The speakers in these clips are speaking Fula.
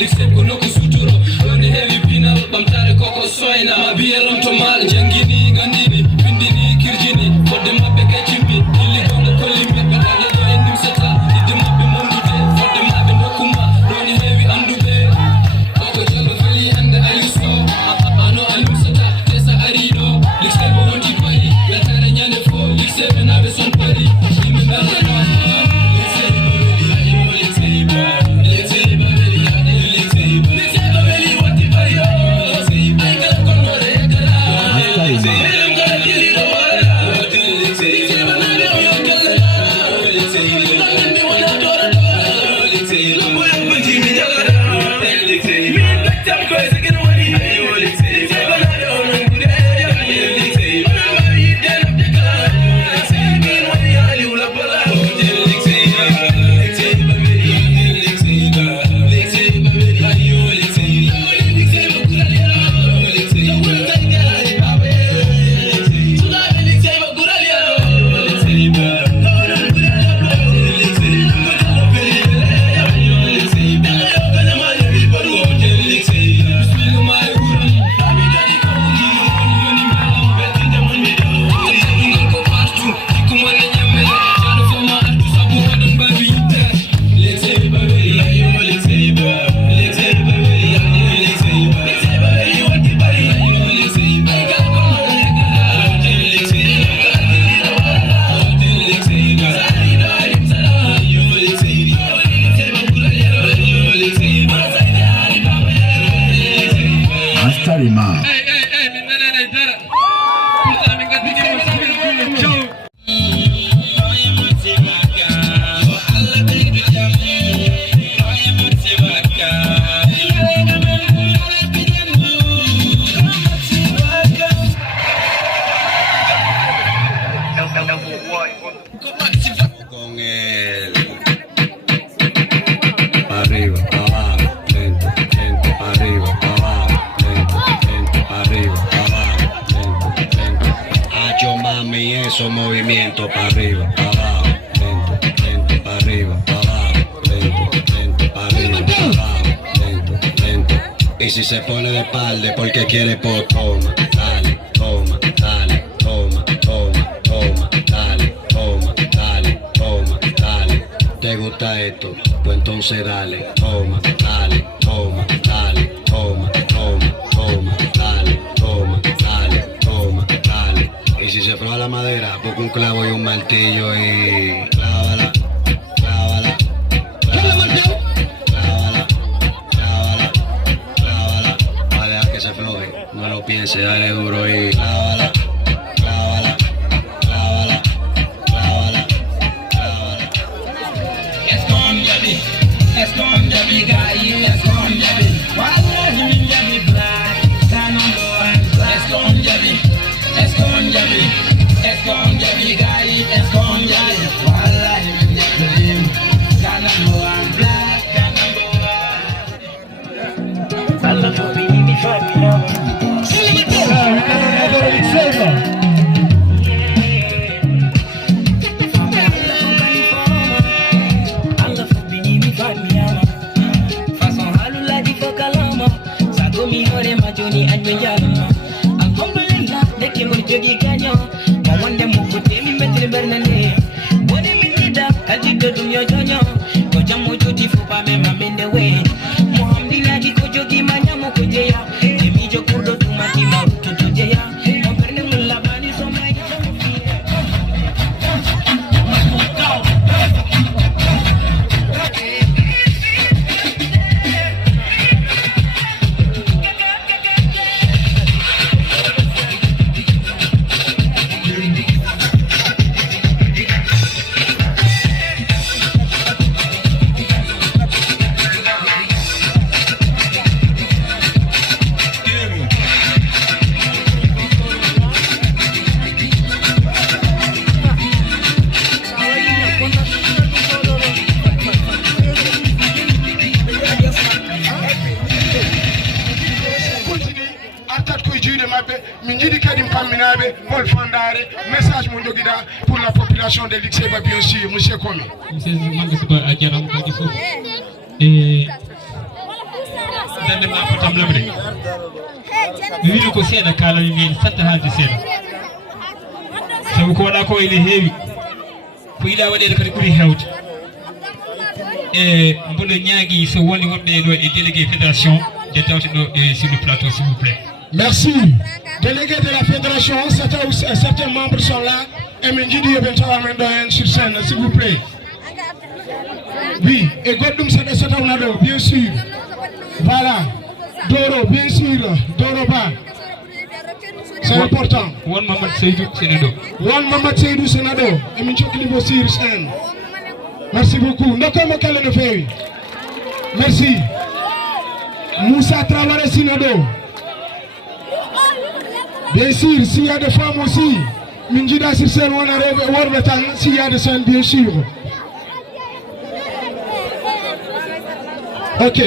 Lexeiba no kusuturo, only heavy penal. bamtare koko soyna mabiyeram to mal jangini gandini bindini kirjini fodde mabbe kacimbi dilli gonga kolimbe batale do endim seta idde mabbe mondude fodde mabbe dokuma doni heewi andude koko jelo feli hande aliso ano alim seta tesa arido Lexeiba wonti pari yatare nyande fo Lexeiba nabe son pari yimbe merano Movimiento para arriba, para abajo, lento, lento, para arriba, para abajo, lento, lento, para arriba, para abajo, lento, lento. Y si se pone de espalda porque quiere, pues toma, dale, toma, dale, toma, toma, toma, dale, toma, dale, toma, dale. ¿Te gusta esto? Pues entonces dale, toma, dale, toma, dale, toma, toma, toma, dale, toma, dale, toma, dale. Y si se prueba la madera, pongo un clavo y un martillo y clávala, clávala, clávala, clávala, clávala, clávala. Va a dejar que se floje, no lo piense, dale duro y clávala, clávala, clávala, clávala, clávala. Escóndeme, gay, escóndeme. Wallahi min jabi black, number one black. Escóndeme, gay, escóndeme. Wallahi min jabi number one black, number one. Allah for being me for me now. Alhamdulillah, deke mo jogi ganyo. Mawande mo kote mi metri bernane. Bode mi nida, kaji do dumyo jonyo. Ko jamo joti fo pa me mamende we. Alhamdulillah di ko jogi manya mo ko jeya. Emi jo kurdo tumati ma to jeya. Mo berne mo labani so mai jamo fi. pour la population de Lexeiba, bien sûr, monsieur Komi. darde ma potam lamde mi wiino ko seeɗa kalami min satta haalde seeɗa sabu ko waɗa ko ene heewi ko yiɗa waɗede kadi ɓuuri hewde e mboɗo ñaagui so woni wonɓe ɗo e délégué fédération de tawte ɗo e sur le plateau s'il vous plaît. Merci. Délégué de la fédération, certains membres sont là. Et Menjidi sur scène, s'il vous plaît. Oui, et Godum Satawnado, bien sûr. Voilà. Doro, bien sûr. Doroba. C'est important. One Mamad Seydou Senado. One Mamad Seydou Senado. Et Menjidi sur scène. Merci beaucoup. Merci. Moussa Traoré Sinado. Bien sûr, s'il y a des femmes aussi, Minjida sur scène, on a s'il y a des scènes, bien sûr. Ok,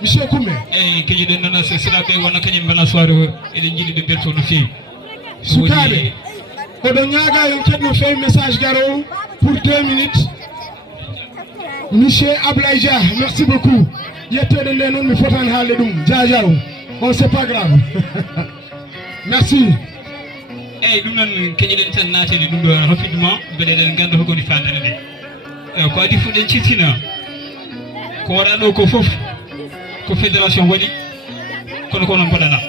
Monsieur Koumé. Eh, que je donne ce sera bien, on a quand même la soirée et les guides de Berton aussi. Soukabe, Odonyaga, il nous fait un message garo pour 2 minutes. Monsieur Ablaïja, merci beaucoup. Il y a tout de nous, mais il faut en aller donc. Jajaou, on c'est pas grave. Merci. Eh, nous n'avons qu'à dire que nous avons rapidement, nous avons gardé le code fadane. Ko adi fu den citina ko waɗano ko fof ko fédération waɗi kono ko non mbaɗana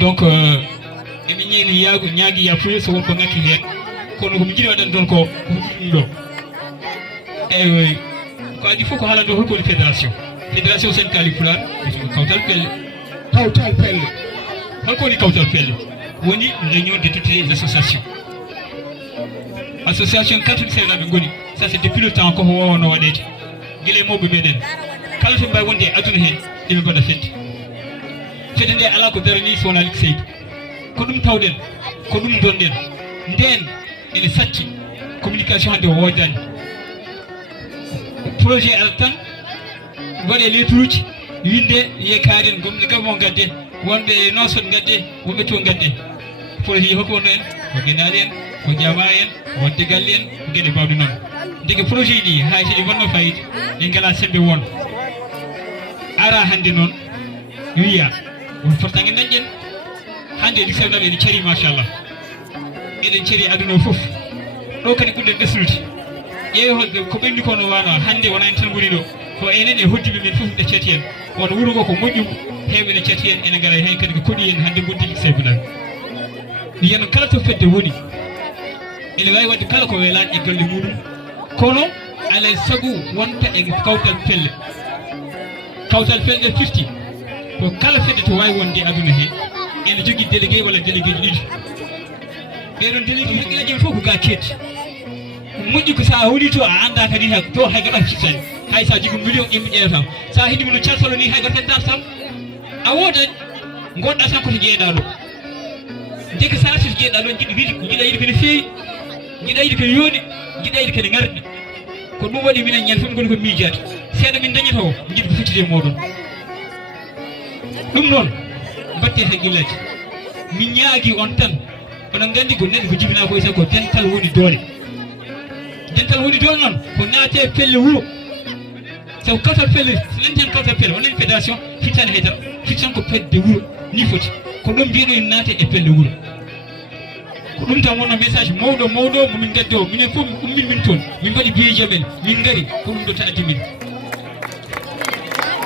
donc emi ñeeni yaago ñaagui yafuye so wonko ngakki hen kono komi jiɗi waɗan toon ko ɗum ɗo eyi ko adi fof ko haalande holko woni fédération sen kaali pular kawtal pelle holko woni kawtal pelle woni réunion de toutes les associations association 4 seeɗaɓe goni ça c'est depuis le temps koko wowno waɗede guila mawɓe meɗen kala to mbawi wonde e aduna hen eɓe mbaɗa fedde fedde nde ala ko darani so wona Lexeiba ko ɗum tawɗen ko ɗum donɗen nden ene sacci communication hande o wodani projet ala tan waɗe lettre-uji winde wiye kaaren gomne gabmo gadde wonɓe nosot gadde wonɓe to gadde projet holko wonno en ko Genaali en ko Jamma en wonde galle en gueɗe bawɗe noon dege projet ɗi hay so ɗi wonno fayida ɗi ngala sembe won ara hande noon wiya won fortange dañƴen hande Lexeiba ene cari machallah eɗen cari aduna o foof ɗo kadi ɓurɗen ɓesrude ƴeewi ko ɓenni kono wano hande wona en tan goni ɗo ko enen e hoddiɓe men foof ɗe cati en won wuuro ngo ko moƴƴum heewɓe ne cati en ene gara hen kadi ko koɗi en hande gondi Lexeiba ɗan yiyano kala to fedde woni ene wawi wadde kala ko welani e golle muɗum kono alay saago wonta e kawtal pelle 50 ko kala fedde to wawi wonde aduna he ene jogui délégué walla délégué ji ɗiɗi ɓeɗon délégué haqqillaji fof ko ga keddi moƴƴi ko sa woni to a anda kadi to hay gaɗa fittani hay sa jogui million yimɓe ƴeewata sa heeɗima no calsalo ni hay goto fen dartam a wodan gonɗa tan koto jeeɗa ɗo deke sa arti to jeeɗa ɗo jiɗa yiɗi kene feewi jiɗa yiɗi kene yooɗi jiɗa yiɗi kene garɗi ko ɗum waɗi minen ñande fof goni ko miijade seeɗa min dañata o jiɗi ko fittide moɗon ɗum noon batte haqqillaji min ñaagui on tan onon gandi ko neɗɗo ko jibina koye tan ko dental woni doole noon ko naate pelle wuuro sabu kawtal pelle so nani tan kawtal pelle wonani fédération fittani haydara fittan ko pedde wuuro ni foti ko ɗum mbiɗo en naate e pelle wuuro ko ɗum tan wonno message mawɗo momin gaddi o minen fof ummin min toon min mbaɗi biyeji amen min gari ko ɗum ɗo tan addi min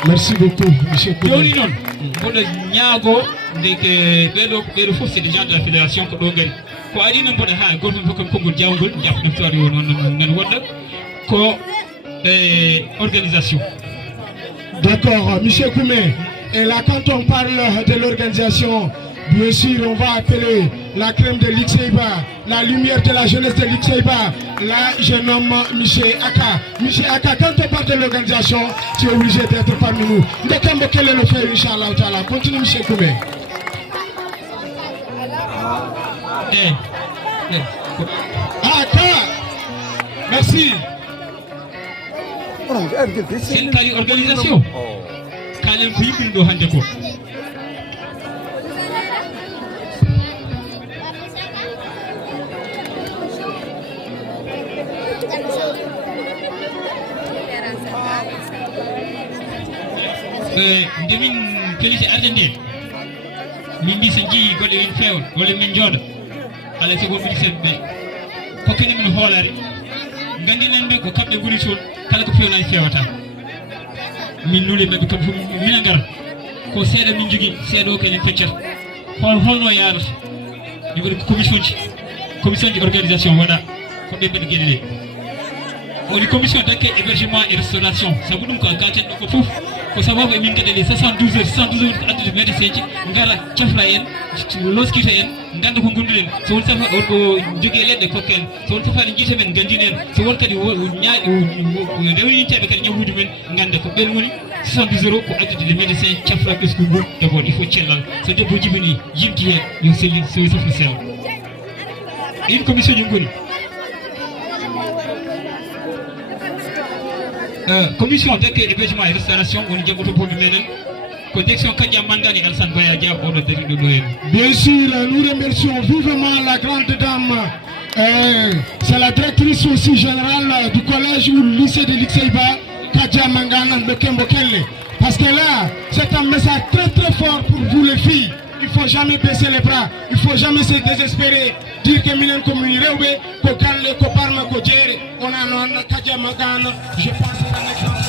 merci beaucoup monsieur joni noon mboɗo ñaago ɓeɗo fof c'est des gens de la fédération ko ɗo gari ko ari noon mboɗo ha goto fof kam konngol jawgol jappo naftori o nan woɗɗa ko organisation. D'accord, monsieur Koumé. Et là, quand on parle de l'organisation, bien sûr, on va appeler la crème de Lexeiba, la lumière de la jeunesse de Lexeiba. Là, je nomme monsieur Aka. Monsieur Aka, quand on parle de l'organisation, tu es obligé d'être parmi nous. Ndekembo kele le fait, Inch'Allah Ta'ala. Continue, monsieur Koumé. Aka, merci. C'est une organisation. Kalen ko yimɓe ɗo hande ko ndemin peliti arde min mbi so jii golle win feewa golle min jooɗa alay sago ministére ɓe hokkani min hoolare gandinen ɓe ko kamɓe goni toon kala ko fewnani fewata min nuli maɓɓe kamɓe fof mina gara ko seeɗa min jogui seeɗa o kañen feccata holno yarata mi waɗi commission ji organisation waɗa ko ɓe mbaɗi gueɗe ɗe woni commission d'accueil hébergement et restauration sabu ɗum ko gaten ɗo ko fof ko sababu emin gaɗa les 72 heures ko addude médecin ji gara cofla en loskita en ganda ko gonduɗen so won safa ko jogui leɗɗe kokka en so won safaɗe jiita men gandina en so won kadi rewninteɓe kadi ñawhude men ganda ko ɓen woni 72 heures ko addude les médecin cofla ɓesgu ngu d'abord il faut cellal so debbo jibini yimti hen yo selli so safo sella ɗin commission ji goni commission d'accueil hébergement et restauration woni jaggoto pompe meɗen ko direction Kadja Mangani Alassane Baya Dia oɗo dariɗo ɗo hen. Bien sûr, nous remercions vivement la grande dame. C'est la directrice aussi générale du collège ou lycée de Lexeiba, Kadja Mangani Bekembo Kelle. Parce que là, c'est un message très très fort pour vous les filles. Il ne faut jamais baisser les bras, il ne faut jamais se désespérer. Dire que minen ko min rewɓe ko galle ko parma ko jeere wona noon Kadja Mangani je pense que un exemple.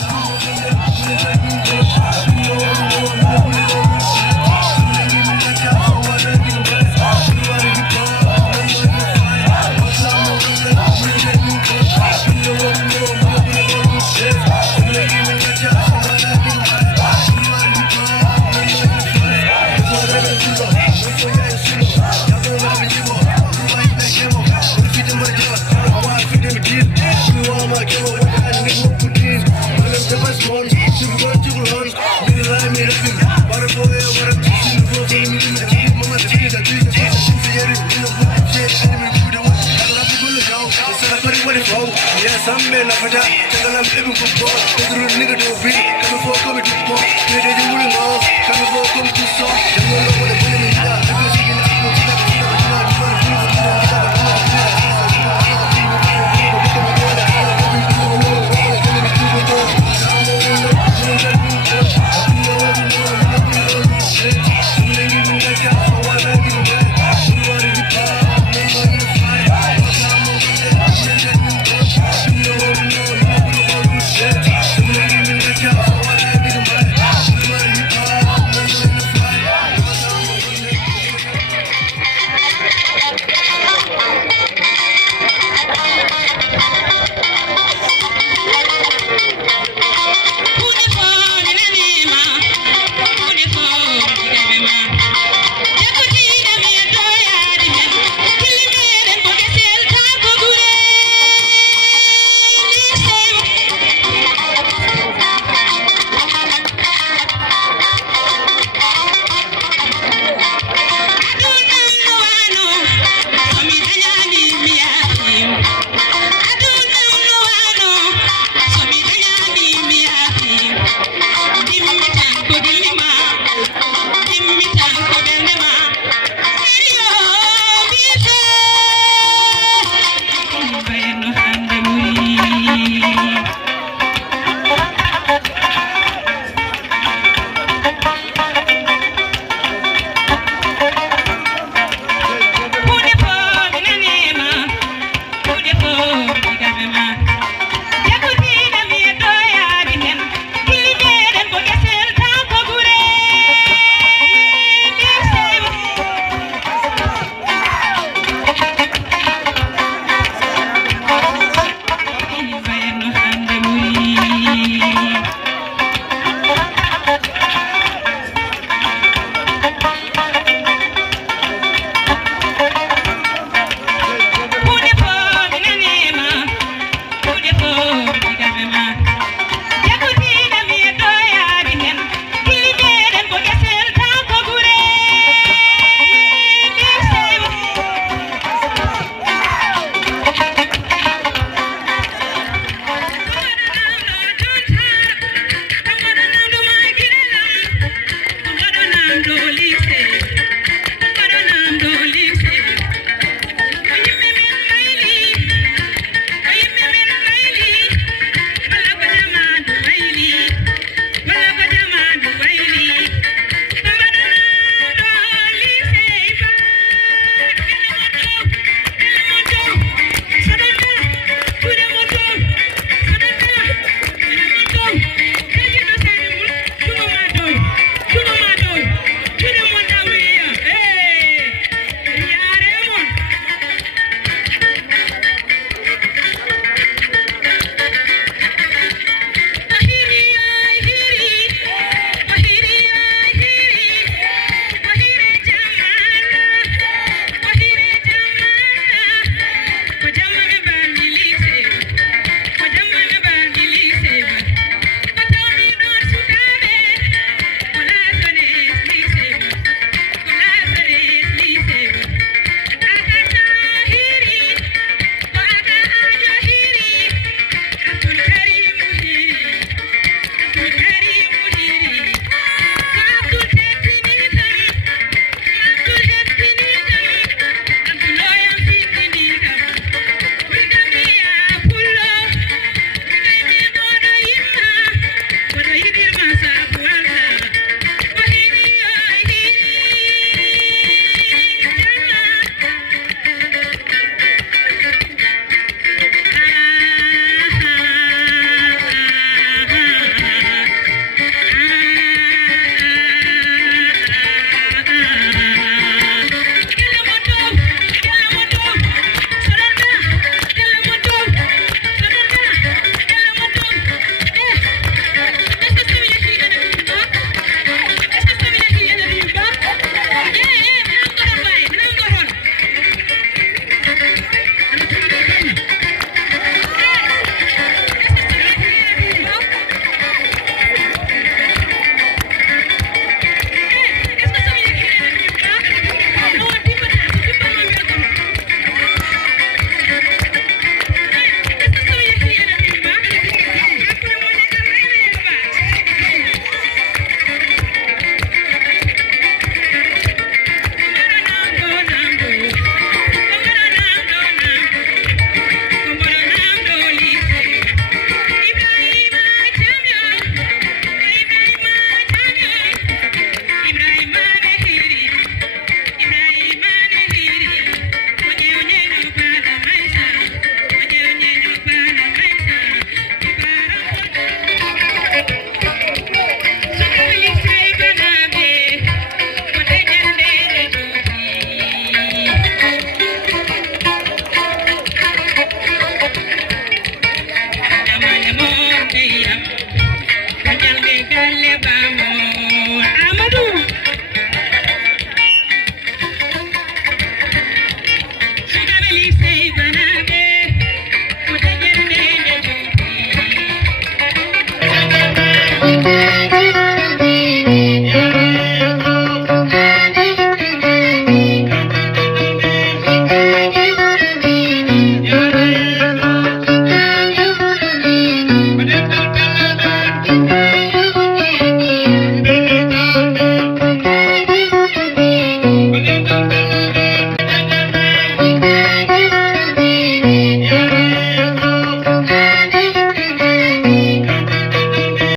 la